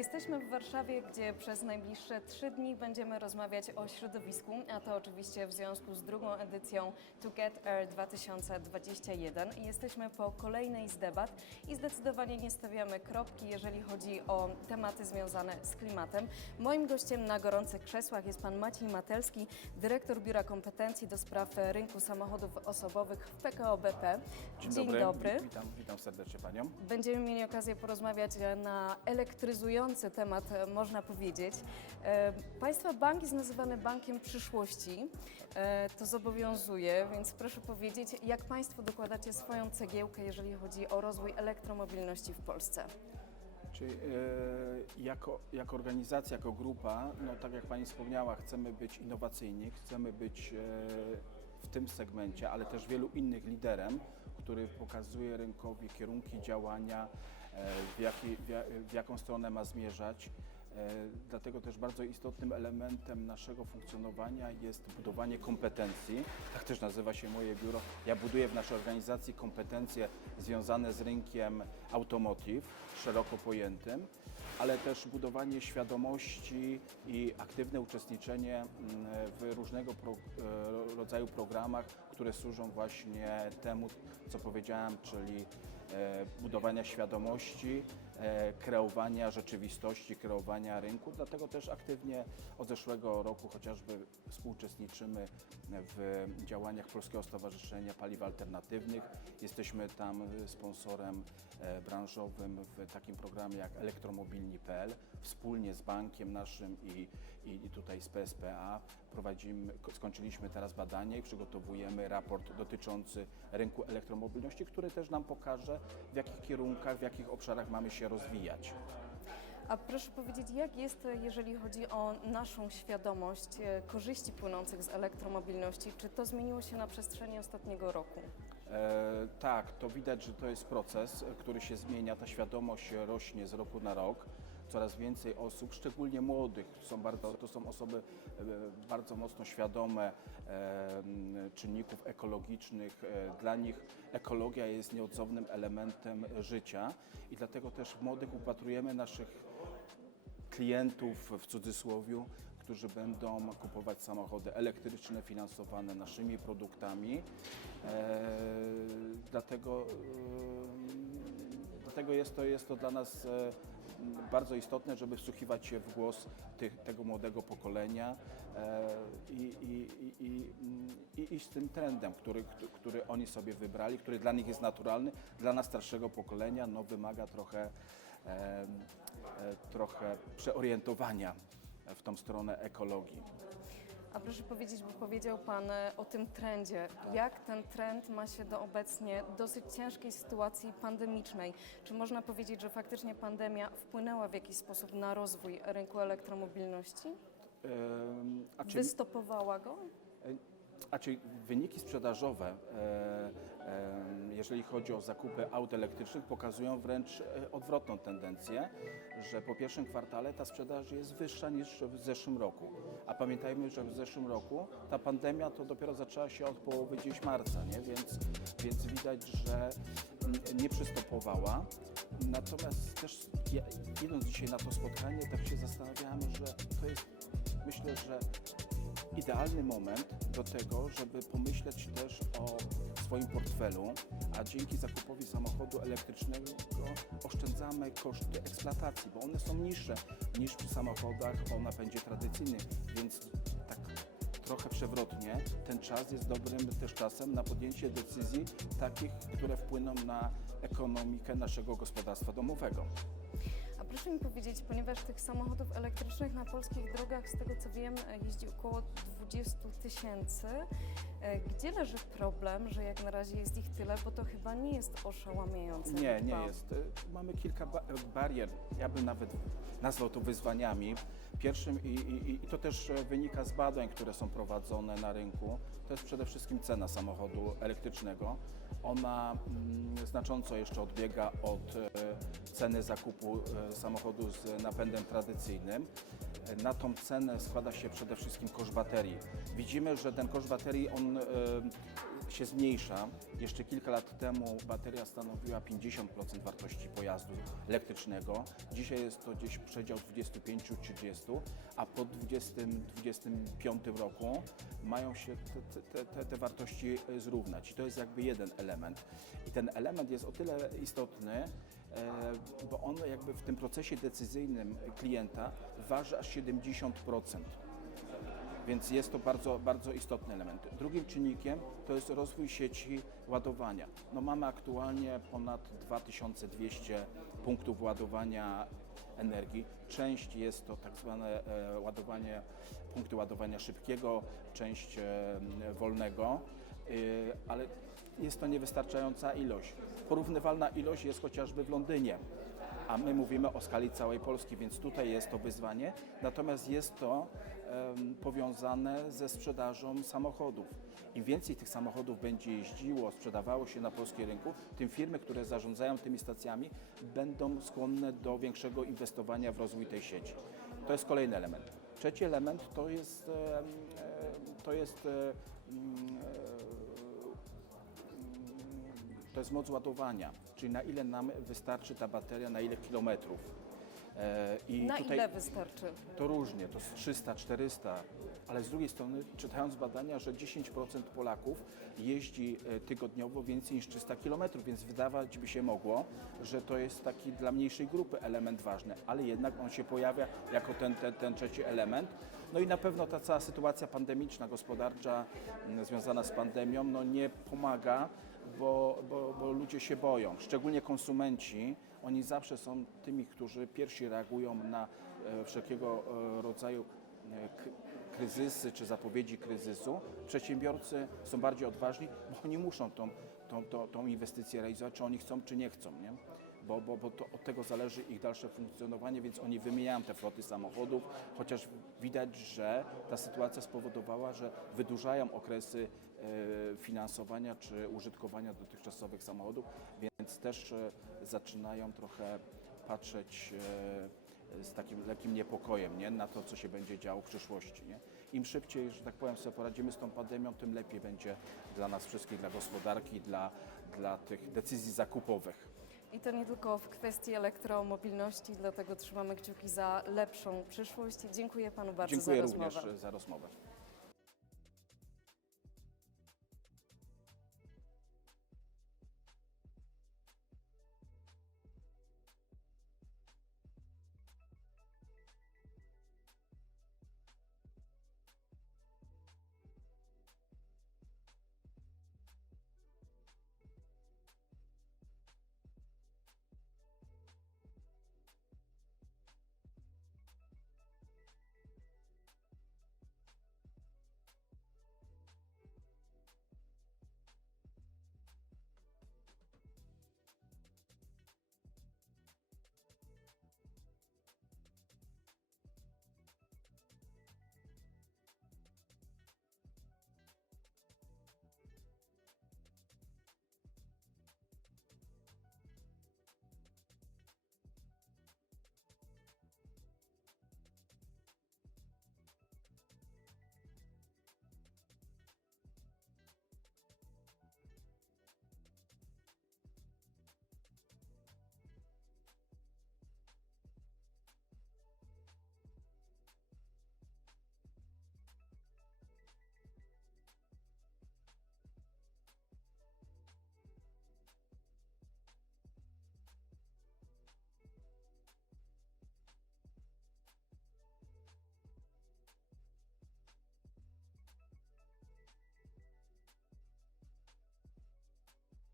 Jesteśmy w Warszawie, gdzie przez najbliższe trzy dni będziemy rozmawiać o środowisku, a to oczywiście w związku z drugą edycją To Get Air 2021. I Jesteśmy po kolejnej z debat i zdecydowanie nie stawiamy kropki, jeżeli chodzi o tematy związane z klimatem. Moim gościem na gorących krzesłach jest pan Maciej Matelski, dyrektor Biura Kompetencji do spraw rynku samochodów osobowych w PKO BP. Dzień, dobry. Witam, witam serdecznie Panią. Będziemy mieli okazję porozmawiać na elektryzujący temat, e, można powiedzieć. E, Państwa bank jest nazywany bankiem przyszłości. E, To zobowiązuje, więc proszę powiedzieć, jak Państwo dokładacie swoją cegiełkę, jeżeli chodzi o rozwój elektromobilności w Polsce? Czyli e, jako, jako organizacja, jako grupa, no tak jak Pani wspomniała, chcemy być innowacyjni, chcemy być w tym segmencie, ale też wielu innych liderem, który pokazuje rynkowi kierunki działania, w, jaki, w, ja- w jaką stronę ma zmierzać. E, Dlatego też bardzo istotnym elementem naszego funkcjonowania jest budowanie kompetencji. Tak też nazywa się moje biuro. Ja buduję w naszej organizacji kompetencje związane z rynkiem automotive, szeroko pojętym, ale też budowanie świadomości i aktywne uczestniczenie mm, w różnego pro, e, rodzaju programach, które służą właśnie temu, co powiedziałem, czyli e, budowania świadomości, kreowania rzeczywistości, kreowania rynku. Dlatego też aktywnie od zeszłego roku chociażby współuczestniczymy w działaniach Polskiego Stowarzyszenia Paliw Alternatywnych. Jesteśmy tam sponsorem e, branżowym w takim programie jak elektromobilni.pl. Wspólnie z bankiem naszym i, i, i tutaj z PSPA prowadzimy, skończyliśmy teraz badanie i przygotowujemy raport dotyczący rynku elektromobilności, który też nam pokaże, w jakich kierunkach, w jakich obszarach mamy się rozwijać. A proszę powiedzieć, jak jest, jeżeli chodzi o naszą świadomość e, korzyści płynących z elektromobilności? Czy to zmieniło się na przestrzeni ostatniego roku? E, tak, to widać, że to jest proces, który się zmienia. Ta świadomość rośnie z roku na rok. Coraz więcej osób, szczególnie młodych, są bardzo, to są osoby e, bardzo mocno świadome e, m, czynników ekologicznych. E, Dla nich ekologia jest nieodzownym elementem życia i dlatego też w młodych upatrujemy naszych klientów w cudzysłowie, którzy będą kupować samochody elektryczne finansowane naszymi produktami. E, dlatego, e, dlatego jest, to, jest to dla nas bardzo istotne, żeby wsłuchiwać się w głos tych, tego młodego pokolenia e, i, i, i, i, iść tym trendem, który, który oni sobie wybrali, który dla nich jest naturalny, dla nas starszego pokolenia no, wymaga trochę, e, e, trochę przeorientowania w tą stronę ekologii. A proszę powiedzieć, bo powiedział Pan e, o tym trendzie. Jak ten trend ma się do obecnie dosyć ciężkiej sytuacji pandemicznej? Czy można powiedzieć, że faktycznie pandemia wpłynęła w jakiś sposób na rozwój rynku elektromobilności? A czy, Wystopowała go? a czy wyniki sprzedażowe, e, jeżeli chodzi o zakupy aut elektrycznych, pokazują wręcz e, odwrotną tendencję, że po pierwszym kwartale ta sprzedaż jest wyższa niż w zeszłym roku. A pamiętajmy, że w zeszłym roku ta pandemia to dopiero zaczęła się od połowy gdzieś marca, nie? Więc, więc widać, że nie przystopowała. Natomiast też idąc dzisiaj na to spotkanie, tak się zastanawiałem, że to jest, myślę, że idealny moment do tego, żeby pomyśleć też o swoim portfelu, a dzięki zakupowi samochodu elektrycznego oszczędzamy koszty eksploatacji, bo one są niższe niż przy samochodach o napędzie tradycyjnym, więc tak trochę przewrotnie ten czas jest dobrym też czasem na podjęcie decyzji takich, które wpłyną na ekonomikę naszego gospodarstwa domowego. Proszę mi powiedzieć, ponieważ tych samochodów elektrycznych na polskich drogach, z tego co wiem, e, jeździ około 20 tysięcy, e, gdzie leży problem, że jak na razie jest ich tyle, bo to chyba nie jest oszałamiające. Nie, nie liczba. jest. Y, Mamy kilka ba- barier, ja bym nawet nazwał to wyzwaniami. Pierwszym, i, i, i to też e, wynika z badań, które są prowadzone na rynku, to jest przede wszystkim cena samochodu elektrycznego. Ona mm, znacząco jeszcze odbiega od e, ceny zakupu e, samochodu z napędem tradycyjnym. Na tą cenę składa się przede wszystkim koszt baterii. Widzimy, że ten koszt baterii on e, się zmniejsza. Jeszcze kilka lat temu bateria stanowiła 50% wartości pojazdu elektrycznego. Dzisiaj jest to gdzieś przedział 25-30, a po 2025 roku mają się te, te, te, wartości zrównać. I to jest jakby jeden element. I ten element jest o tyle istotny, bo on jakby w tym procesie decyzyjnym klienta waży aż 70%. Więc jest to bardzo, bardzo istotny element. Drugim czynnikiem to jest rozwój sieci ładowania. No mamy aktualnie ponad 2200 punktów ładowania energii. Część jest to tak zwane e, ładowanie, punkty ładowania szybkiego, część e, wolnego, e, ale jest to niewystarczająca ilość. Porównywalna ilość jest chociażby w Londynie a my mówimy o skali całej Polski, więc tutaj jest to wyzwanie. Natomiast jest to em, powiązane ze sprzedażą samochodów. Im więcej tych samochodów będzie jeździło, sprzedawało się na polskim rynku, tym firmy, które zarządzają tymi stacjami, będą skłonne do większego inwestowania w rozwój tej sieci. To jest kolejny element. Trzeci element to jest, e, to jest to jest moc ładowania, czyli na ile nam wystarczy ta bateria, na ile kilometrów. E, I Na tutaj ile wystarczy? to różnie, to jest 300, 400, ale z drugiej strony czytając badania, że 10% Polaków jeździ e, tygodniowo więcej niż 300 km, więc wydawać by się mogło, że to jest taki dla mniejszej grupy element ważny, ale jednak on się pojawia jako ten, ten, ten trzeci element. No i na pewno ta cała sytuacja pandemiczna, gospodarcza m, związana z pandemią no nie pomaga, bo, bo, bo ludzie się boją, szczególnie konsumenci. Oni zawsze są tymi, którzy pierwsi reagują na e, wszelkiego e, rodzaju e, kryzysy czy zapowiedzi kryzysu. Przedsiębiorcy są bardziej odważni, bo oni muszą tą, tą, tą, tą inwestycję realizować, czy oni chcą, czy nie chcą. Nie? Bo, bo, bo to od tego zależy ich dalsze funkcjonowanie, więc oni wymieniają te floty samochodów, chociaż widać, że ta sytuacja spowodowała, że wydłużają okresy e, finansowania czy użytkowania dotychczasowych samochodów, więc też e, zaczynają trochę patrzeć e, z takim lekkim niepokojem nie? na to, co się będzie działo w przyszłości. Nie? Im szybciej, że tak powiem, sobie poradzimy z tą pandemią, tym lepiej będzie dla nas wszystkich, dla gospodarki, dla, dla tych decyzji zakupowych. I to nie tylko w kwestii elektromobilności, dlatego trzymamy kciuki za lepszą przyszłość. Dziękuję panu bardzo Dziękuję za również rozmowę. za rozmowę.